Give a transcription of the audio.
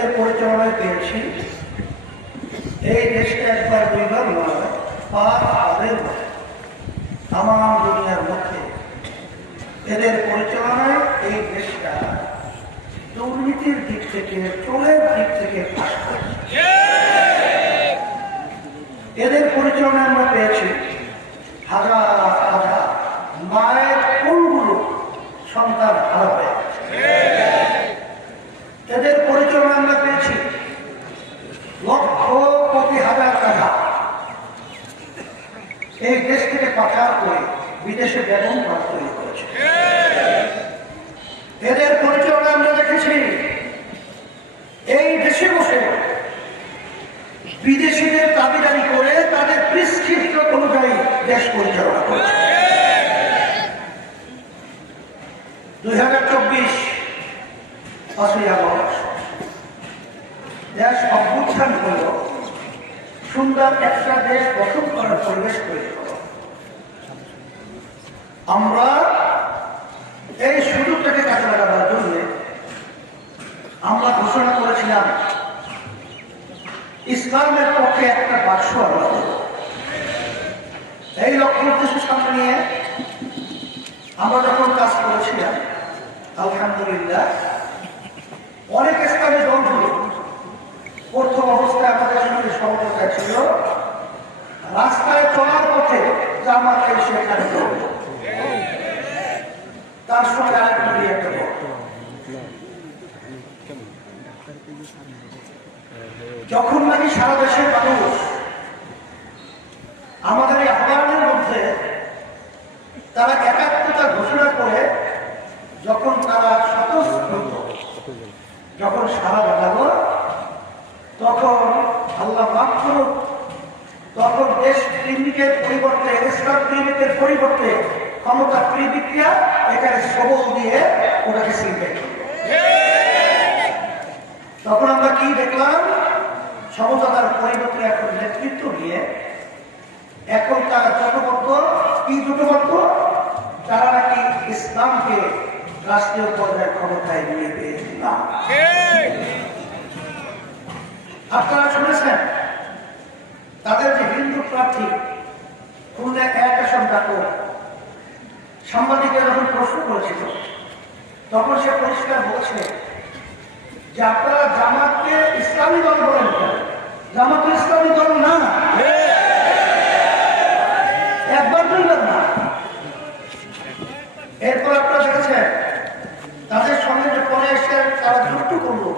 এদের পরিচালনায় পেয়েছি এই দেশটা একবার দুইবার নয়, পাঁচ হাজারের মধ্যে তামাম দুনিয়ার মধ্যে এদের পরিচালনায় এই দেশটা দুর্নীতির দিক থেকে, চোরের দিক থেকে পাশ করেছে। এদের পরিচালনায় আমরা পেয়েছি হাজার হাজার মায়ের কোলগুলো সন্তান হারা হয়ে গেছে। এদের পরিচালনা আমরা পেয়েছি লক্ষ কোটি হাজার টাকা এই দেশ থেকে পাচার করে বিদেশে বেতন করা তৈরি করেছে। এদের পরিচালনা আমরা দেখেছি এই দেশে বসে বিদেশিদের দাবিদারি করে তাদের প্রেসক্রিপশন অনুযায়ী দেশ পরিচালনা করেছে। 2024 5ই আগস্ট দেশ অভ্যুত্থান হল, সুন্দর একটা দেশ গঠন করার পরিবেশ তৈরি হল। আমরা এই সুযোগটাকে কাজে লাগাবার জন্য আমরা ঘোষণা করেছিলাম ইসলামের পক্ষে একটা বাক্স আমরা দেব। এই লক্ষ্য উদ্দেশ্য সামনে নিয়ে আমরা যখন কাজ করেছিলাম, আলহামদুলিল্লাহ অনেক ইসলামী দলগুলো প্রথম অবস্থায় আমাদের সঙ্গে সহযোগিতা ছিল। রাস্তায় চলার পথে জামাতে সেখানে তার সঙ্গে আরেকটা দিয়ে একটা যখন নাকি সারা দেশের মানুষ আমাদের এই আহ্বানের মধ্যে তারা একাত্মতা ঘোষণা করে, যখন তারা স্বতঃস্ফূর্ত যখন সারা দেখালো, তখন আল্লাহ মাফ করুন, তখন দেশ প্রেমিকের পরিবর্তে, ইসলাম প্রেমিকের পরিবর্তে ক্ষমতা প্রেমিকরা এখানে সবল দিয়ে ওটাকে শিখবে। তখন আমরা কি দেখলাম? সমতার পরিবর্তে এখন নেতৃত্ব নিয়ে এখন তারা জোটবদ্ধ, কি জোটবদ্ধ? তারা নাকি ইসলামকে রাষ্ট্রীয় পর্যায়ে ক্ষমতায় নিয়ে পেয়েছে না। আপনারা শুনেছেন তাদের যে হিন্দু প্রার্থী খুলনা 1 আসন ডাকো, সাংবাদিকরা যখন প্রশ্ন করেছিল তখন সে পরিষ্কার বলছে যে আপনারা জামাতকে ইসলামী দল বলেন কেন? জামাত ইসলামী দল না, একবার দুইবার না। এরপর আপনারা দেখেছেন তাদের সঙ্গে যে পরে এসে তারা যুক্ত করলো